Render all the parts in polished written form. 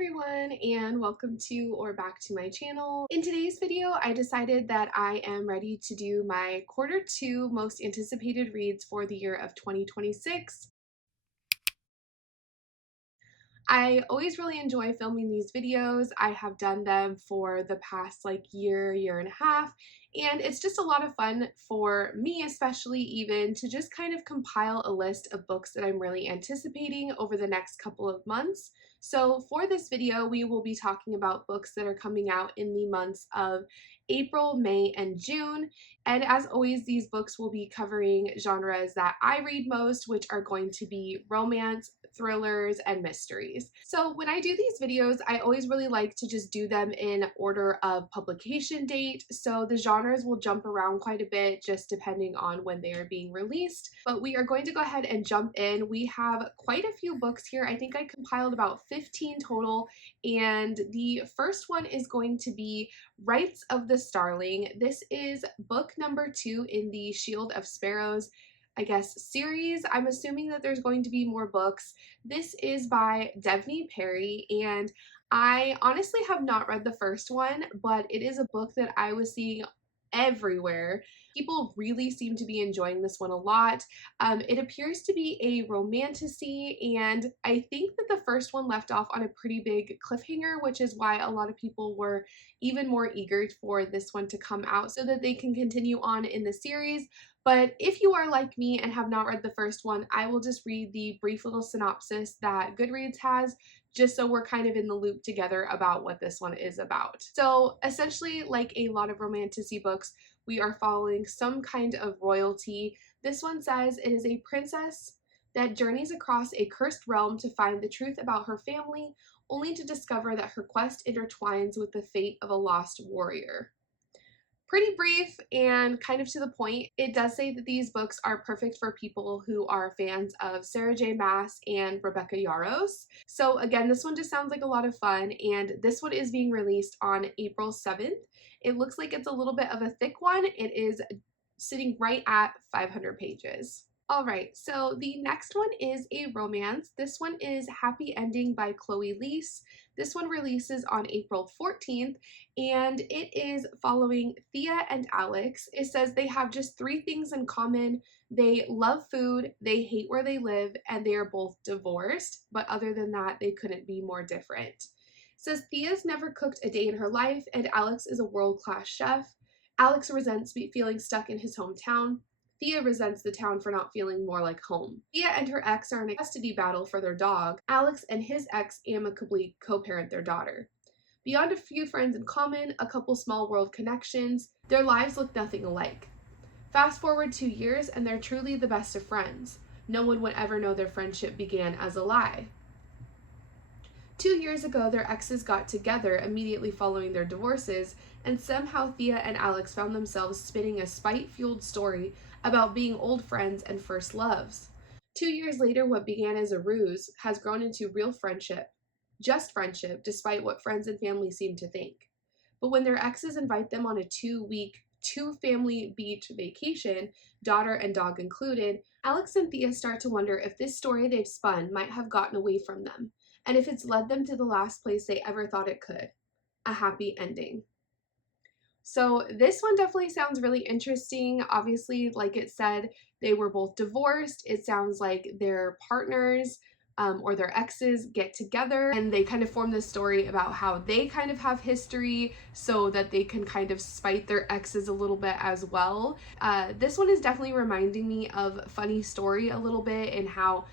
everyone, and welcome to or back to my channel. In today's video, I decided that I am ready to do my Q2 most anticipated reads for the year of 2026. I always really enjoy filming these videos. I have done them for the past year and a half, and it's just a lot of fun for me, especially even to just kind of compile a list of books that I'm really anticipating over the next couple of months. So for this video, we will be talking about books that are coming out in the months of April, May, and June. And as always, these books will be covering genres that I read most, which are going to be romance, thrillers, and mysteries. So when I do these videos, I always really like to just do them in order of publication date. So the genres will jump around quite a bit just depending on when they are being released. But we are going to go ahead and jump in. We have quite a few books here. I think I compiled about 15 total. And the first one is going to be Rights of the Starling. This is book number 2 in the Shield of Sparrows, I guess, series. I'm assuming that there's going to be more books. This is by Devney Perry, and I honestly have not read the first one, but it is a book that I was seeing everywhere. People really seem to be enjoying this one a lot. It appears to be a romantasy, and I think that the first one left off on a pretty big cliffhanger, which is why a lot of people were even more eager for this one to come out so that they can continue on in the series. But if you are like me and have not read the first one, I will just read the brief little synopsis that Goodreads has, just so we're kind of in the loop together about what this one is about. So essentially, like a lot of romantasy books, we are following some kind of royalty. This one says it is a princess that journeys across a cursed realm to find the truth about her family, only to discover that her quest intertwines with the fate of a lost warrior. Pretty brief and kind of to the point. It does say that these books are perfect for people who are fans of Sarah J. Maas and Rebecca Yarros. So again, this one just sounds like a lot of fun, and this one is being released on April 7th. It looks like it's a little bit of a thick one. It is sitting right at 500 pages. Alright, so the next one is a romance. This one is Happy Ending by Chloe Leese. This one releases on April 14th, and it is following Thea and Alex. It says they have just 3 things in common. They love food, they hate where they live, and they are both divorced, but other than that, they couldn't be more different. It says Thea's never cooked a day in her life, and Alex is a world-class chef. Alex resents feeling stuck in his hometown. Thea resents the town for not feeling more like home. Thea and her ex are in a custody battle for their dog. Alex and his ex amicably co-parent their daughter. Beyond a few friends in common, a couple small world connections, their lives look nothing alike. Fast forward 2 years and they're truly the best of friends. No one would ever know their friendship began as a lie. 2 years ago, their exes got together immediately following their divorces, and somehow Thea and Alex found themselves spinning a spite-fueled story about being old friends and first loves. 2 years later, what began as a ruse has grown into real friendship. Just friendship, despite what friends and family seem to think. But when their exes invite them on a 2-week, 2-family beach vacation, daughter and dog included, Alex and Thea start to wonder if this story they've spun might have gotten away from them, and if it's led them to the last place they ever thought it could, a happy ending. So this one definitely sounds really interesting. Obviously, like it said, they were both divorced. It sounds like their partners or their exes get together and they kind of form this story about how they kind of have history so that they can kind of spite their exes a little bit as well. This one is definitely reminding me of Funny Story a little bit, and how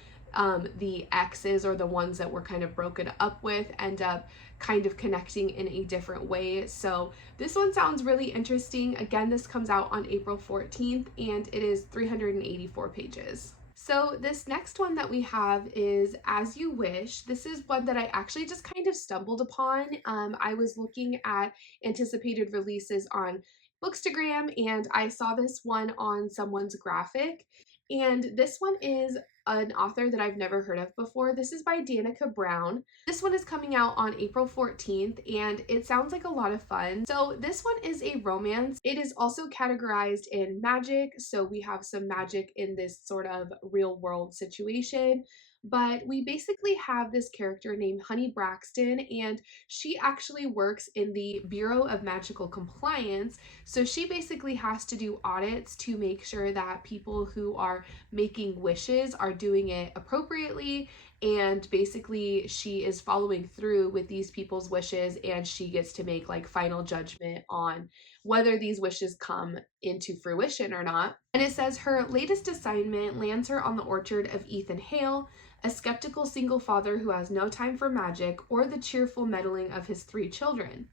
the exes, or the ones that were kind of broken up with, end up kind of connecting in a different way. So this one sounds really interesting. Again, this comes out on April 14th and it is 384 pages. So this next one that we have is As You Wish. This is one that I actually just kind of stumbled upon. I was looking at anticipated releases on Bookstagram and I saw this one on someone's graphic. And this one is an author that I've never heard of before. This is by Danica Brown. This one is coming out on April 14th and it sounds like a lot of fun. So this one is a romance. It is also categorized in magic, so we have some magic in this sort of real world situation. But we basically have this character named Honey Braxton, and she actually works in the Bureau of Magical Compliance. So she basically has to do audits to make sure that people who are making wishes are doing it appropriately. And basically, she is following through with these people's wishes, and she gets to make like final judgment on whether these wishes come into fruition or not. And it says her latest assignment lands her on the orchard of Ethan Hale, a skeptical single father who has no time for magic or the cheerful meddling of his 3 children.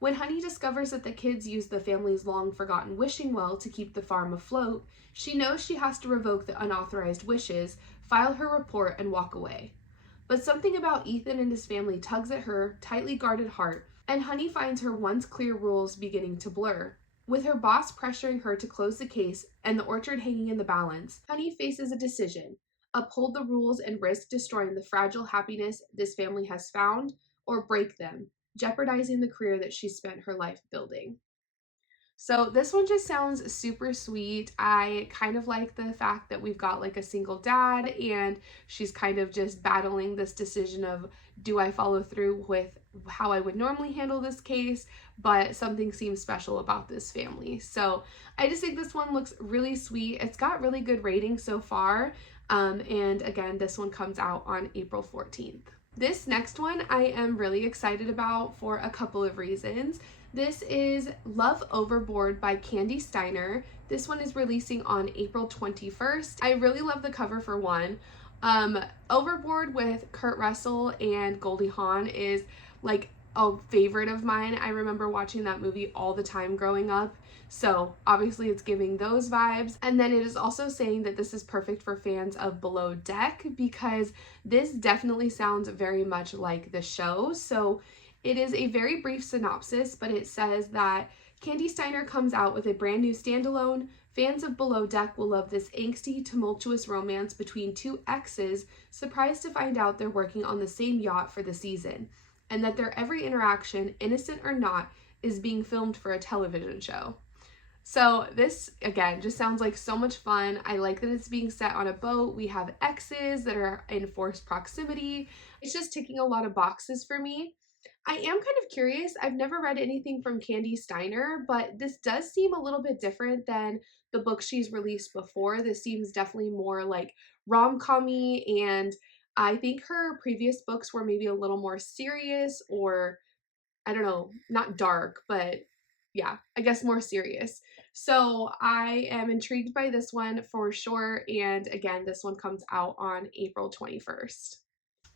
When Honey discovers that the kids use the family's long forgotten wishing well to keep the farm afloat, she knows she has to revoke the unauthorized wishes, file her report, and walk away. But something about Ethan and his family tugs at her tightly guarded heart, and Honey finds her once clear rules beginning to blur. With her boss pressuring her to close the case and the orchard hanging in the balance, Honey faces a decision: uphold the rules and risk destroying the fragile happiness this family has found, or break them, jeopardizing the career that she spent her life building. So this one just sounds super sweet. I kind of like the fact that we've got like a single dad and she's kind of just battling this decision of, do I follow through with how I would normally handle this case, but something seems special about this family. So I just think this one looks really sweet. It's got really good ratings so far. And again, this one comes out on April 14th. This next one I am really excited about for a couple of reasons. This is Love Overboard by Candy Steiner. This one is releasing on April 21st. I really love the cover for one. Overboard with Kurt Russell and Goldie Hawn is like a favorite of mine. I remember watching that movie all the time growing up. So obviously it's giving those vibes. And then it is also saying that this is perfect for fans of Below Deck, because this definitely sounds very much like the show. So it is a very brief synopsis, but it says that Candy Steiner comes out with a brand new standalone. Fans of Below Deck will love this angsty, tumultuous romance between 2 exes surprised to find out they're working on the same yacht for the season, and that their every interaction, innocent or not, is being filmed for a television show. So this, again, just sounds like so much fun. I like that it's being set on a boat. We have exes that are in forced proximity. It's just ticking a lot of boxes for me. I am kind of curious. I've never read anything from Candy Steiner, but this does seem a little bit different than the books she's released before. This seems definitely more like rom-com-y, and I think her previous books were maybe a little more serious, or I don't know, not dark, but yeah, I guess more serious. So I am intrigued by this one for sure. And again, this one comes out on April 21st.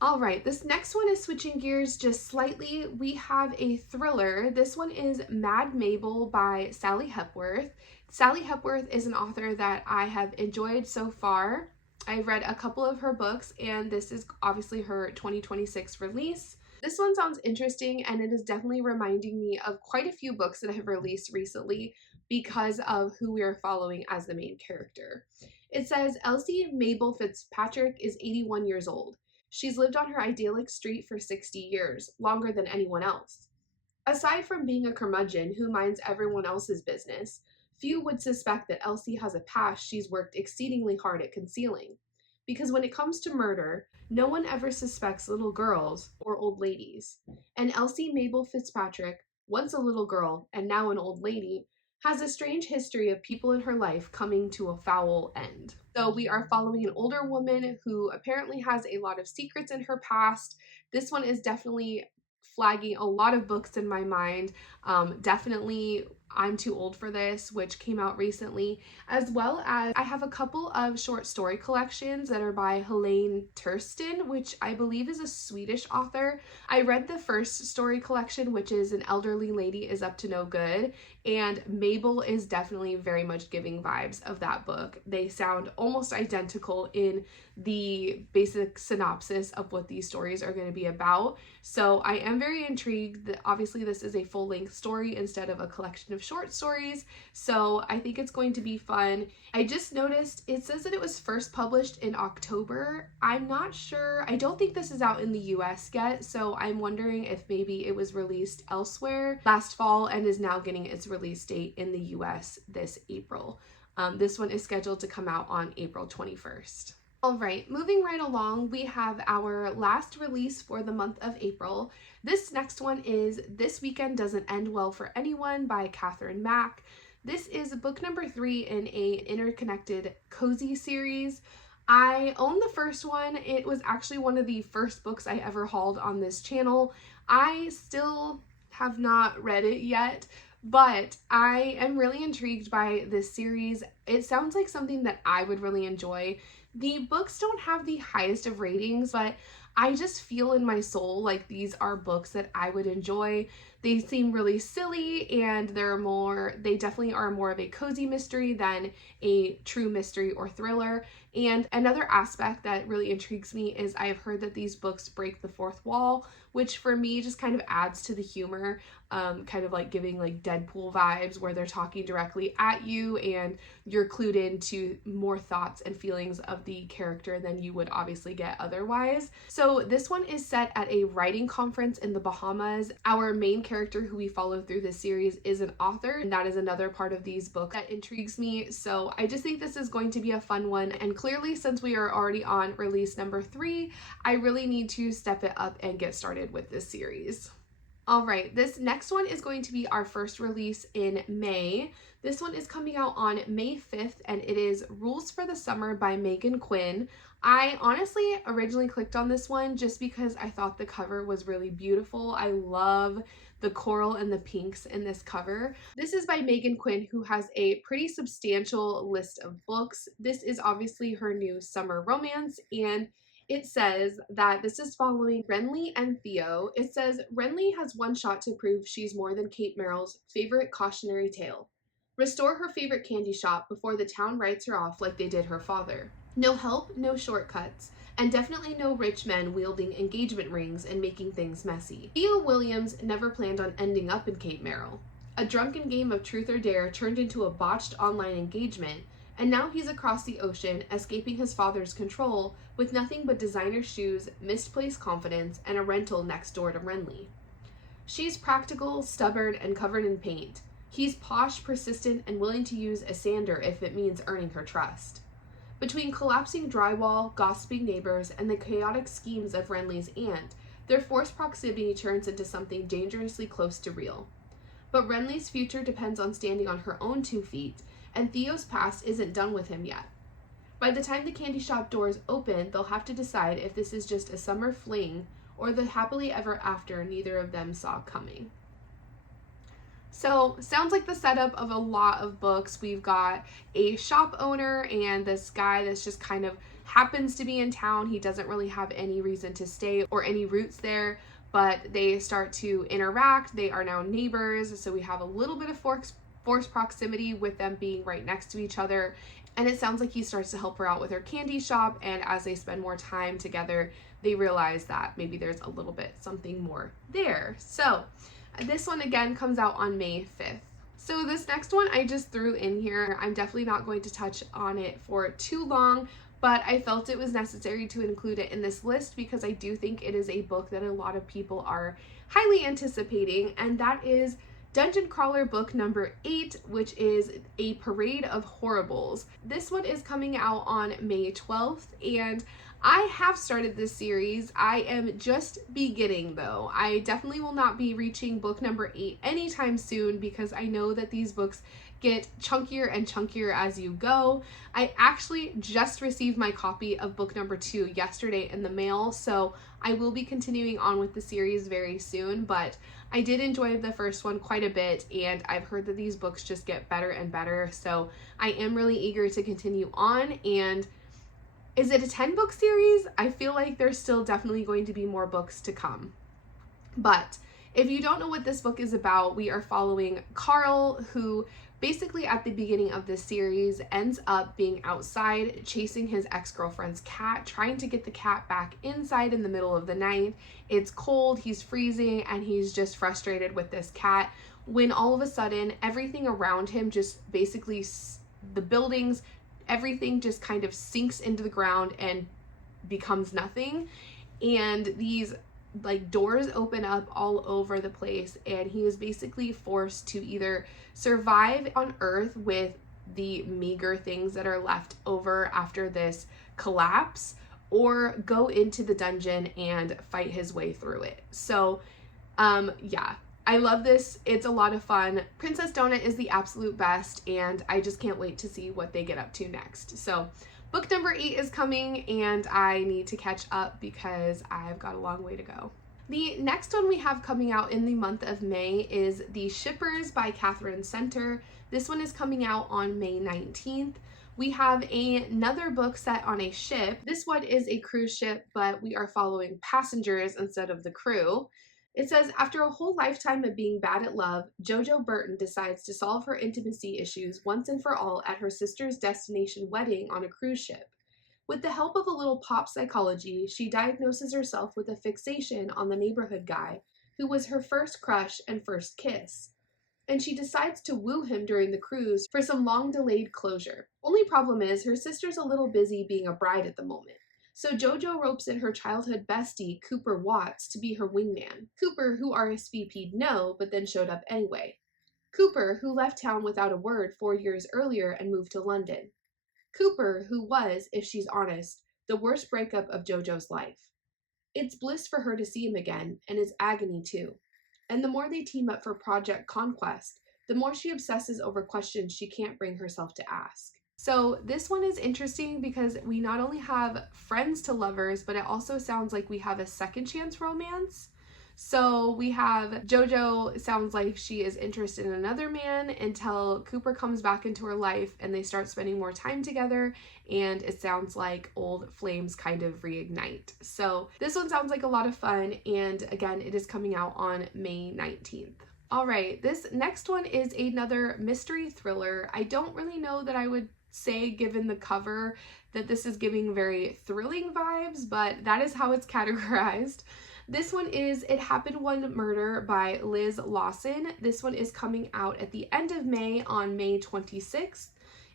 All right, this next one is switching gears just slightly. We have a thriller. This one is Mad Mabel by Sally Hepworth. Sally Hepworth is an author that I have enjoyed so far. I've read a couple of her books, and this is obviously her 2026 release. This one sounds interesting, and it is definitely reminding me of quite a few books that I have released recently because of who we are following as the main character. It says Elsie Mabel Fitzpatrick is 81 years old. She's lived on her idyllic street for 60 years, longer than anyone else. Aside from being a curmudgeon who minds everyone else's business, few would suspect that Elsie has a past she's worked exceedingly hard at concealing. Because when it comes to murder, no one ever suspects little girls or old ladies. And Elsie Mabel Fitzpatrick, once a little girl and now an old lady, has a strange history of people in her life coming to a foul end. So we are following an older woman who apparently has a lot of secrets in her past. This one is definitely flagging a lot of books in my mind. Definitely I'm Too Old for This, which came out recently, as well as I have a couple of short story collections that are by Helene Tursten, which I believe is a Swedish author. I read the first story collection, which is An Elderly Lady is Up to No Good, and Mabel is definitely very much giving vibes of that book. They sound almost identical in the basic synopsis of what these stories are going to be about. So I am very intrigued that obviously this is a full-length story instead of a collection of short stories. So I think it's going to be fun. I just noticed it says that it was first published in October. I'm not sure. I don't think this is out in the US yet. So I'm wondering if maybe it was released elsewhere last fall and is now getting its release date in the US this April. This one is scheduled to come out on April 21st. All right, moving right along, we have our last release for the month of April. This next one is This Weekend Doesn't End Well for Anyone by Catherine Mack. This is book number 3 in a interconnected cozy series. I own the first one. It was actually one of the first books I ever hauled on this channel. I still have not read it yet, but I am really intrigued by this series. It sounds like something that I would really enjoy. The books don't have the highest of ratings, but I just feel in my soul like these are books that I would enjoy. They seem really silly, and they definitely are more of a cozy mystery than a true mystery or thriller. And another aspect that really intrigues me is I've heard that these books break the fourth wall, which for me just kind of adds to the humor, kind of like giving like Deadpool vibes where they're talking directly at you and you're clued into more thoughts and feelings of the character than you would obviously get otherwise. So this one is set at a writing conference in the Bahamas. Our main character who we follow through this series is an author, and that is another part of these books that intrigues me. So I just think this is going to be a fun one, and clearly since we are already on release number 3, I really need to step it up and get started with this series. All right, this next one is going to be our first release in May. This one is coming out on May 5th, and it is Rules for the Summer by Megan Quinn. I honestly originally clicked on this one just because I thought the cover was really beautiful. I love the coral and the pinks in this cover. This is by Megan Quinn, who has a pretty substantial list of books. This is obviously her new summer romance, and it says that this is following Renly and Theo. It says, Renly has one shot to prove she's more than Kate Merrill's favorite cautionary tale. Restore her favorite candy shop before the town writes her off like they did her father. No help, no shortcuts, and definitely no rich men wielding engagement rings and making things messy. Theo Williams never planned on ending up in Kate Merrill. A drunken game of truth or dare turned into a botched online engagement, and now he's across the ocean, escaping his father's control with nothing but designer shoes, misplaced confidence, and a rental next door to Renly. She's practical, stubborn, and covered in paint. He's posh, persistent, and willing to use a sander if it means earning her trust. Between collapsing drywall, gossiping neighbors, and the chaotic schemes of Renly's aunt, their forced proximity turns into something dangerously close to real. But Renly's future depends on standing on her own 2 feet, and Theo's past isn't done with him yet. By the time the candy shop doors open, they'll have to decide if this is just a summer fling or the happily ever after neither of them saw coming. So, sounds like the setup of a lot of books. We've got a shop owner and this guy that's just kind of happens to be in town. He doesn't really have any reason to stay or any roots there, but they start to interact. They are now neighbors, so we have a little bit of forced proximity with them being right next to each other. And it sounds like he starts to help her out with her candy shop, and as they spend more time together, they realize that maybe there's a little bit something more there. So this one again comes out on May 5th. So this next one I just threw in here. I'm definitely not going to touch on it for too long, but I felt it was necessary to include it in this list because I do think it is a book that a lot of people are highly anticipating, and that is Dungeon Crawler book number 8, which is A Parade of Horribles. This one is coming out on May 12th, and I have started this series. I am just beginning though. I definitely will not be reaching book number 8 anytime soon because I know that these books get chunkier and chunkier as you go. I actually just received my copy of book number 2 yesterday in the mail, so I will be continuing on with the series very soon, but I did enjoy the first one quite a bit, and I've heard that these books just get better and better, so I am really eager to continue on. And is it a 10-book series? I feel like there's still definitely going to be more books to come. But if you don't know what this book is about, we are following Carl, who basically at the beginning of this series ends up being outside chasing his ex-girlfriend's cat, trying to get the cat back inside in the middle of the night. It's cold, he's freezing, and he's just frustrated with this cat when all of a sudden everything around him just basically, the buildings, everything just kind of sinks into the ground and becomes nothing, and these like doors open up all over the place, and he is basically forced to either survive on Earth with the meager things that are left over after this collapse or go into the dungeon and fight his way through it. So yeah, I love this. It's a lot of fun. Princess Donut is the absolute best, and I just can't wait to see what they get up to next. So book number 8 is coming, and I need to catch up because I've got a long way to go. The next one we have coming out in the month of May is The Shippers by Catherine Center. This one is coming out on May 19th. We have another book set on a ship. This one is a cruise ship, but we are following passengers instead of the crew. It says, after a whole lifetime of being bad at love, JoJo Burton decides to solve her intimacy issues once and for all at her sister's destination wedding on a cruise ship. With the help of a little pop psychology, she diagnoses herself with a fixation on the neighborhood guy, who was her first crush and first kiss. And she decides to woo him during the cruise for some long-delayed closure. Only problem is, her sister's a little busy being a bride at the moment. So JoJo ropes in her childhood bestie, Cooper Watts, to be her wingman. Cooper, who RSVP'd no, but then showed up anyway. Cooper, who left town without a word 4 years earlier and moved to London. Cooper, who was, if she's honest, the worst breakup of JoJo's life. It's bliss for her to see him again, and it's agony too. And the more they team up for Project Conquest, the more she obsesses over questions she can't bring herself to ask. So this one is interesting because we not only have friends to lovers, but it also sounds like we have a second chance romance. So we have JoJo sounds like she is interested in another man until Cooper comes back into her life and they start spending more time together, and it sounds like old flames kind of reignite. So this one sounds like a lot of fun, and again, it is coming out on May 19th. All right, this next one is another mystery thriller. I don't really know that I would say, given the cover, that this is giving very thrilling vibes, but that is how it's categorized. This one is It Happened One Murder by Liz Lawson. This one is coming out at the end of May on May 26th.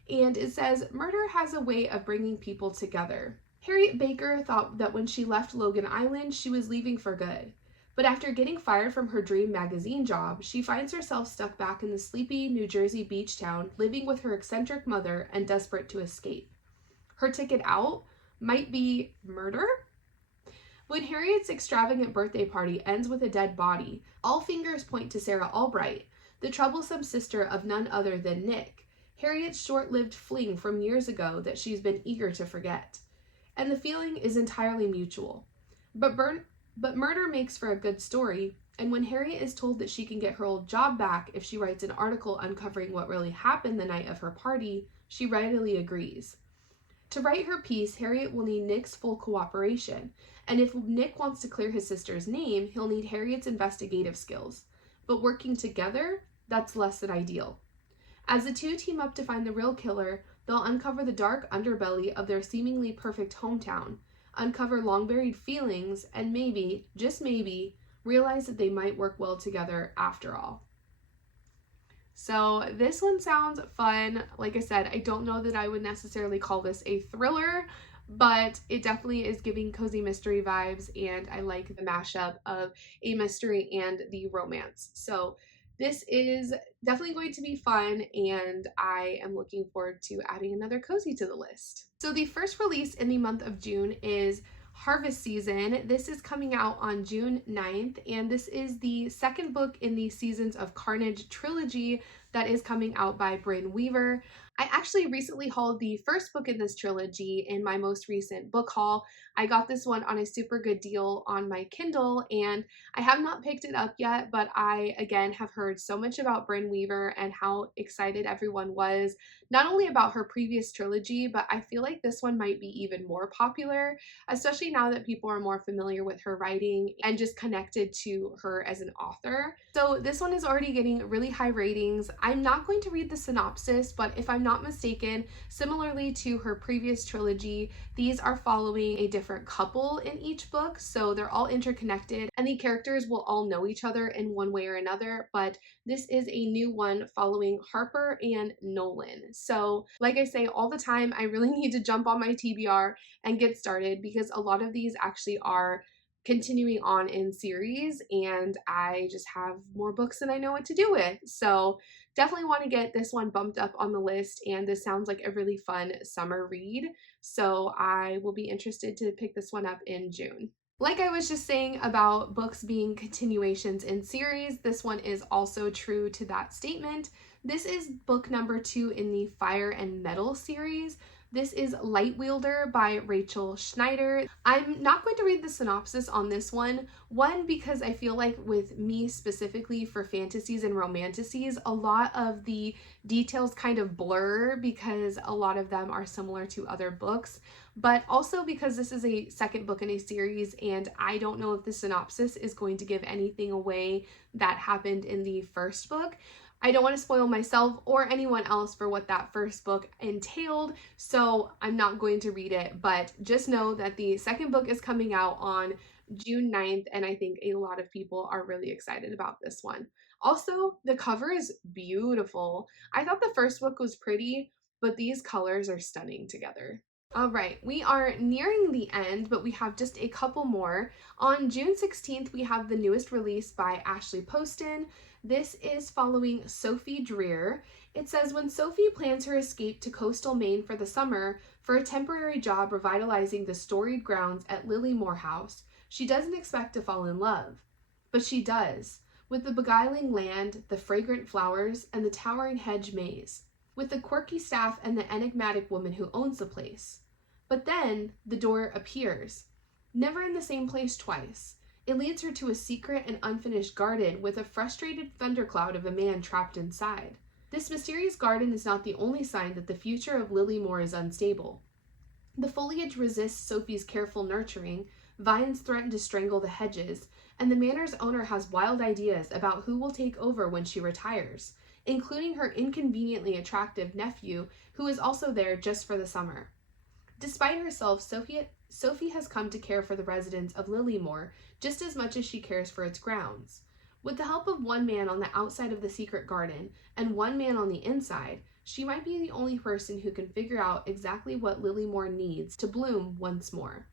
And it says, murder has a way of bringing people together. Harriet Baker thought that when she left Logan Island, she was leaving for good. But after getting fired from her dream magazine job, she finds herself stuck back in the sleepy New Jersey beach town, living with her eccentric mother and desperate to escape. Her ticket out might be murder? When Harriet's extravagant birthday party ends with a dead body, all fingers point to Sarah Albright, the troublesome sister of none other than Nick, Harriet's short-lived fling from years ago that she's been eager to forget. And the feeling is entirely mutual. But murder makes for a good story, and when Harriet is told that she can get her old job back if she writes an article uncovering what really happened the night of her party, she readily agrees. To write her piece, Harriet will need Nick's full cooperation, and if Nick wants to clear his sister's name, he'll need Harriet's investigative skills. But working together, that's less than ideal. As the two team up to find the real killer, they'll uncover the dark underbelly of their seemingly perfect hometown, uncover long-buried feelings, and maybe, just maybe, realize that they might work well together after all. So this one sounds fun. Like I said, I don't know that I would necessarily call this a thriller, but it definitely is giving cozy mystery vibes, and I like the mashup of a mystery and the romance. So this is definitely going to be fun, and I am looking forward to adding another cozy to the list. So the first release in the month of June is Harvest Season. This is coming out on June 9th, and this is the second book in the Seasons of Carnage trilogy that is coming out by Brynne Weaver. I actually recently hauled the first book in this trilogy in my most recent book haul. I got this one on a super good deal on my Kindle, and I have not picked it up yet, but I, again, have heard so much about Brynne Weaver and how excited everyone was, not only about her previous trilogy, but I feel like this one might be even more popular, especially now that people are more familiar with her writing and just connected to her as an author. So this one is already getting really high ratings. I'm not going to read the synopsis, but if I'm not mistaken, similarly to her previous trilogy, these are following a different couple in each book, so they're all interconnected and the characters will all know each other in one way or another, but this is a new one following Harper and Nolan. So like I say all the time, I really need to jump on my TBR and get started because a lot of these actually are continuing on in series, and I just have more books than I know what to do with. So definitely want to get this one bumped up on the list, and this sounds like a really fun summer read. So I will be interested to pick this one up in June. Like I was just saying about books being continuations in series, this one is also true to that statement. This is book number 2 in the Fire and Metal series. This is Lightwielder by Rachel Schneider. I'm not going to read the synopsis on this one. One, because I feel like with me specifically for fantasies and romantasies, a lot of the details kind of blur because a lot of them are similar to other books, but also because this is a second book in a series and I don't know if the synopsis is going to give anything away that happened in the first book. I don't want to spoil myself or anyone else for what that first book entailed, so I'm not going to read it, but just know that the second book is coming out on June 9th, and I think a lot of people are really excited about this one. Also, the cover is beautiful. I thought the first book was pretty, but these colors are stunning together. All right, we are nearing the end, but we have just a couple more. On June 16th, we have the newest release by Ashley Poston. This is following Sophie Dreer. It says, when Sophie plans her escape to coastal Maine for the summer for a temporary job revitalizing the storied grounds at Lilymore House, she doesn't expect to fall in love. But she does, with the beguiling land, the fragrant flowers, and the towering hedge maze, with the quirky staff and the enigmatic woman who owns the place. But then the door appears, never in the same place twice. It leads her to a secret and unfinished garden with a frustrated thundercloud of a man trapped inside. This mysterious garden is not the only sign that the future of Lilymore is unstable. The foliage resists Sophie's careful nurturing, vines threaten to strangle the hedges, and the manor's owner has wild ideas about who will take over when she retires, including her inconveniently attractive nephew, who is also there just for the summer. Despite herself, Sophie has come to care for the residents of Lilymore just as much as she cares for its grounds. With the help of one man on the outside of the secret garden and one man on the inside, she might be the only person who can figure out exactly what Lilymore needs to bloom once more.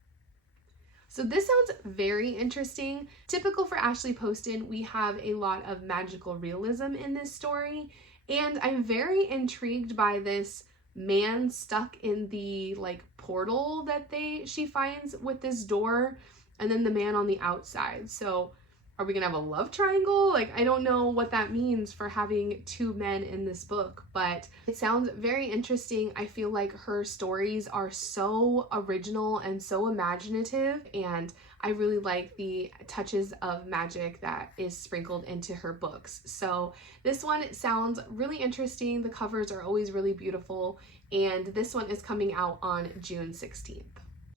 So this sounds very interesting. Typical for Ashley Poston, we have a lot of magical realism in this story, and I'm very intrigued by this man stuck in the portal that she finds with this door, and then the man on the outside. So are we gonna have a love triangle? I don't know what that means for having two men in this book, but it sounds very interesting. I feel like her stories are so original and so imaginative, and I really like the touches of magic that is sprinkled into her books. So this one sounds really interesting. The covers are always really beautiful, and this one is coming out on June 16th.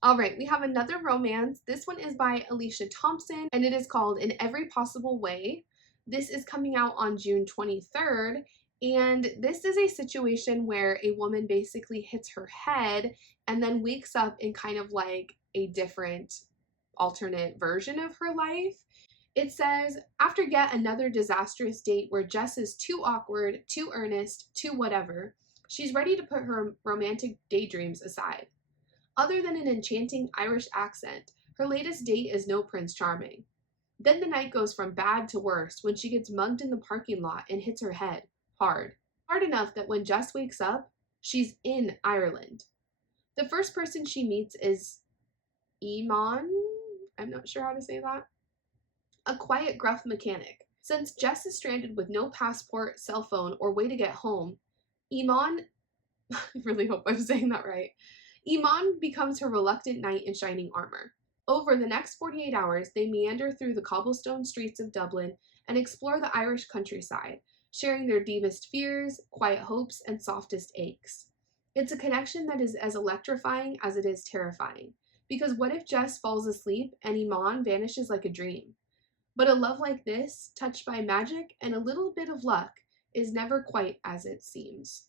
All right, we have another romance. This one is by Alicia Thompson, and it is called In Every Possible Way. This is coming out on June 23rd, and this is a situation where a woman basically hits her head and then wakes up in kind of like a different alternate version of her life. It says, after yet another disastrous date where Jess is too awkward, too earnest, too whatever, she's ready to put her romantic daydreams aside. Other than an enchanting Irish accent, her latest date is no Prince Charming. Then the night goes from bad to worse when she gets mugged in the parking lot and hits her head hard. Hard enough that when Jess wakes up, she's in Ireland. The first person she meets is Eamon, I'm not sure how to say that, a quiet, gruff mechanic. Since Jess is stranded with no passport, cell phone, or way to get home, Eamon, I really hope I'm saying that right, Eamon becomes her reluctant knight in shining armor. Over the next 48 hours, they meander through the cobblestone streets of Dublin and explore the Irish countryside, sharing their deepest fears, quiet hopes, and softest aches. It's a connection that is as electrifying as it is terrifying, because what if Jess falls asleep and Eamon vanishes like a dream? But a love like this, touched by magic and a little bit of luck, is never quite as it seems.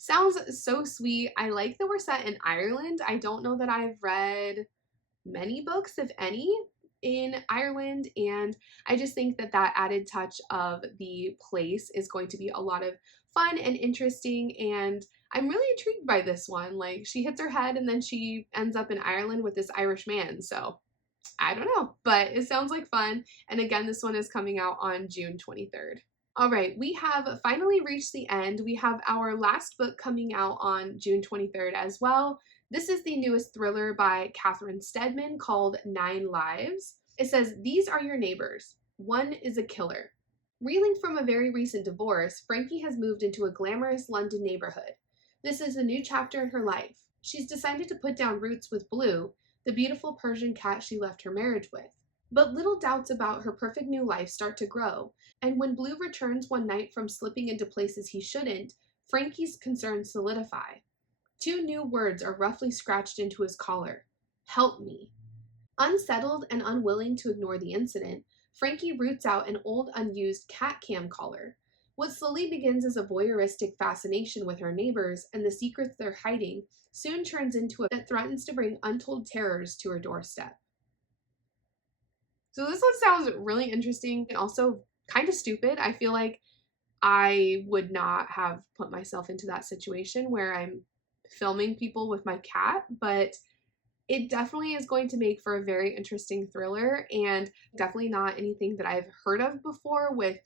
Sounds so sweet. I like that we're set in Ireland. I don't know that I've read many books, if any, in Ireland, and I just think that that added touch of the place is going to be a lot of fun and interesting, and I'm really intrigued by this one. She hits her head and then she ends up in Ireland with this Irish man, so I don't know, but it sounds like fun. And again, this one is coming out on June 23rd. All right, we have finally reached the end. We have our last book coming out on June 23rd as well. This is the newest thriller by Catherine Steadman called 9 Lives. It says, "These are your neighbors. One is a killer." Reeling from a very recent divorce, Frankie has moved into a glamorous London neighborhood. This is a new chapter in her life. She's decided to put down roots with Blue, the beautiful Persian cat she left her marriage with. But little doubts about her perfect new life start to grow, and when Blue returns one night from slipping into places he shouldn't, Frankie's concerns solidify. 2 new words are roughly scratched into his collar: "Help me." Unsettled and unwilling to ignore the incident, Frankie roots out an old unused cat cam collar. What slowly begins as a voyeuristic fascination with her neighbors and the secrets they're hiding soon turns into a that threatens to bring untold terrors to her doorstep. So this one sounds really interesting and also kind of stupid. I feel like I would not have put myself into that situation where I'm filming people with my cat, but it definitely is going to make for a very interesting thriller, and definitely not anything that I've heard of before, with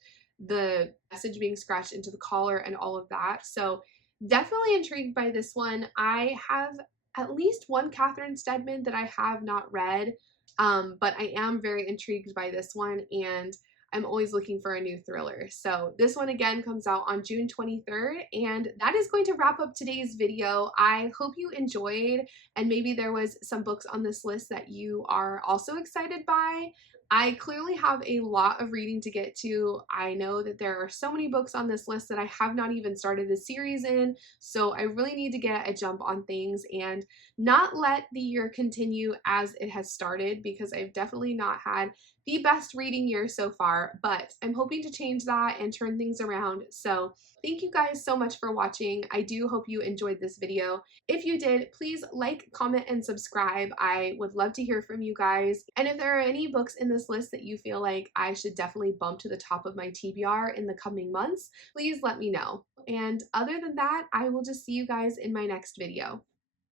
the message being scratched into the collar and all of that. So definitely intrigued by this one. I have at least one Catherine Steadman that I have not read, but I am very intrigued by this one, and I'm always looking for a new thriller. So this one again comes out on June 23rd, and that is going to wrap up today's video. I hope you enjoyed, and maybe there was some books on this list that you are also excited by. I clearly have a lot of reading to get to. I know that there are so many books on this list that I have not even started the series in, so I really need to get a jump on things and not let the year continue as it has started, because I've definitely not had the best reading year so far, but I'm hoping to change that and turn things around. So thank you guys so much for watching. I do hope you enjoyed this video. If you did, please like, comment, and subscribe. I would love to hear from you guys. And if there are any books in this list that you feel like I should definitely bump to the top of my TBR in the coming months, please let me know. And other than that, I will just see you guys in my next video.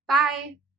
Bye!